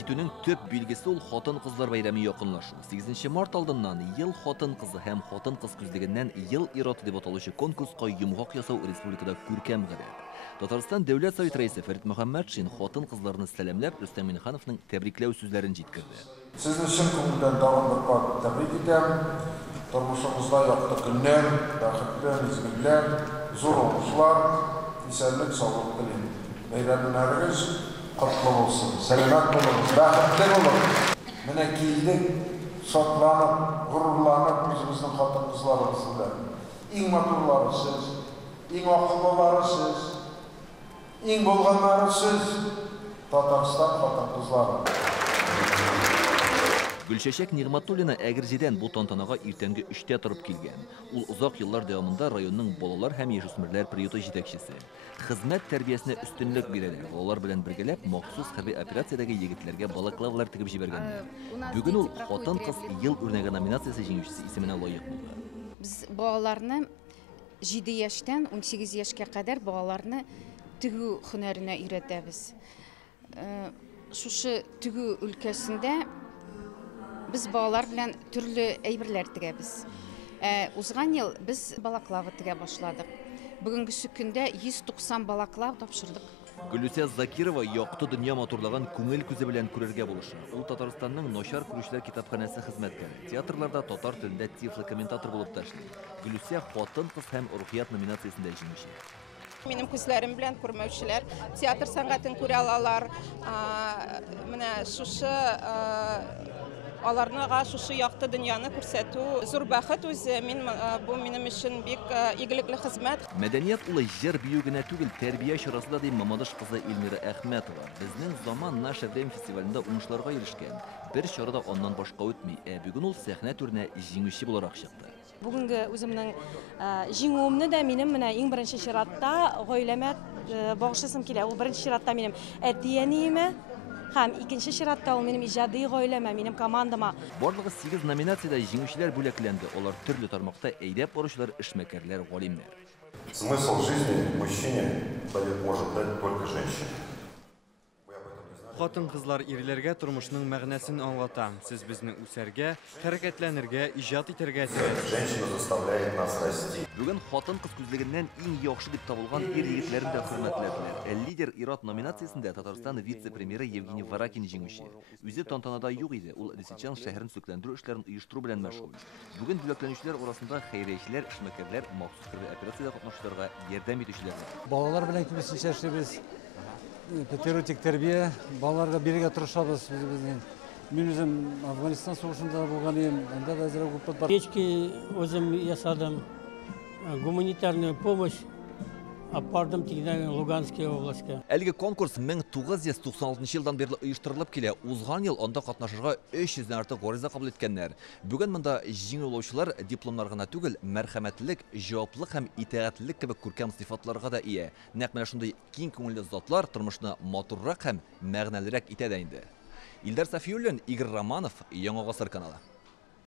җитүнең төп билгесе ул хатын-кызлар бәйрәме якынлашу. 8 март алдыннан ел хатын-кызы һәм хатын-кыз күзлегеннән ел ир-аты дип аталучы конкурска йомгак ясау республикада күркәм гадәт. Татарстан Дәүләт Совет рәисе Фәрит Мөхәммәтшин хатын-кызларны сәламләп Рөстәм Миңнехановның тәбрикләү сүзләрен җиткерде. Сезне чын күңелдән дәвамлы тәбрик итәм. Тормышыгызда якты көннәр, бәхетле мизгелләр, зур уңышлар, исәнлек, саулык телим. Бәйрәмнәрегез котлы булсын. Сәламәт булыгыз, бәхетле булыгыз. Менә килдек, шатланып, горурланып үзебезнең хатын-кызларыбыз белән. Иң матурлары сез, иң акыллылары сез, иң булганнары сез, Татарстан хатын-кызлары. Гөлчәчәк Нигъмәтуллина Әгерҗедән бу тантанага иртәнге 3-тә торып килгән. Ул озак еллар дәвамында районның балалар һәм яшүсмерләр приюты җитәкчесе. Хезмәт тәрбиясенә үстенлек бирәләр. Балалар белән бергәләп махсус хәрби операциядәге егетләргә балаклавлар тигеп җибәргәннәр. Бүген ул хатын-кыз ел үрнәге номинациясе җиңүчесе исеменә лаек булды. Без балаларны 7 яшьтән 18 яшькә кадәр балаларны тегү һөнәренә өйрәтәбез. Шушы тегү өлкәсендә biz балалар белән төрле әйберләр тегәбез. Узган ел без балаклава тегә башладык. Бүгенге көндә 190 балаклав тапшырдык. Гөлүсә Закирова якты дөнья матурлаган күңел күзе белән күрергә булыша. Ул Татарстанның начар күрүчеләр китапханәсе хезмәткәре. Театрларда татар телендә тифлы комментатор булып та эшли. Гөлүсә хатын-кыз һәм рухият номинациясендә җиңүче. Минем күзләрем белән күрмәүчеләр театр сәнгатен күрә алалар. Менә шушы аларга шушы якты дөньяны күрсәтү зур бәхет үзе. Бу минем өчен бик игелекле хезмәт. Мәдәният улы җыр бию генә түгел, тәрбия чарасында ди Мамадыш кызы Илмира Әхмәтова. Безнең заман наш Әдәм фестивалендә уңышларга ирешкән. Бер чарада аннан башка үтми, бүген ул сәхнә түренә җиңүче буларак чыкты. Бүгенге үземнең җиңүемне дә минем менә иң беренче чиратта гаиләмә багышласым килә. Ул беренче чиратта минем әти-әниемә һәм икенче чиратта ул минем иҗади гаиләмә, минем командама. Барлыгы 8 номинациядә җиңүчеләр бүләкләнде. Алар төрле тармакта әйдәп баручылар, эшмәкәрләр, галимнәр. Смысл жизни мужчине может дать только женщина. Хатын-кызлар ирләргә тормышның мәгънәсен аңлата. Сез безне үсәргә, хәрәкәтләнергә, иҗат итәргә Женщина заставляет нас расти. Бүген хатын-кыз күзлегеннән иң яхшы дип табылган ир-егетләрне дә хөрмәтләделәр. Лидер ир-ат номинациясендә Татарстан вице-премьеры Евгений Варакин җиңүче. Үзе тантанада юк иде. Ул Лисичан шәһәрен сөкләндерү эшләрен оештыру белән мәшгуль. Бүген бүләкләнүчеләр арасында хәйриячеләр, эшмәкәрләр, махсус хәрби операциядә катнашучыларга ярдәм итүчеләр. Балалар белән күбесенчә эшлибез. Патриотик тәрбия, балаларга бирергә тырышабыз. Мин үзем Афганистан сугышында булган идем, анда да әзрәк опыт бар. Печки өзем ясадым, гуманитарную помощь апардым тигән Луганская областька. Әлеге конкурс 1996 елдан бирле оештырылып килә. Узган ел анда катнашырга 300-дән артык гариза кабул иткәннәр. Бүген монда җиңүләүчеләр дипломнар гына түгел, мәрхәмәтлек, җаваплылык һәм итәгатьлек кебек күркәм сыйфатларга да ия. Нәкъ менә шундый киң күңелле затлар тормышны матуррак һәм мәгънәлерәк итә дә инде. Илдар Сафиуллин, Игорь Романов, Яңа Гасыр каналы.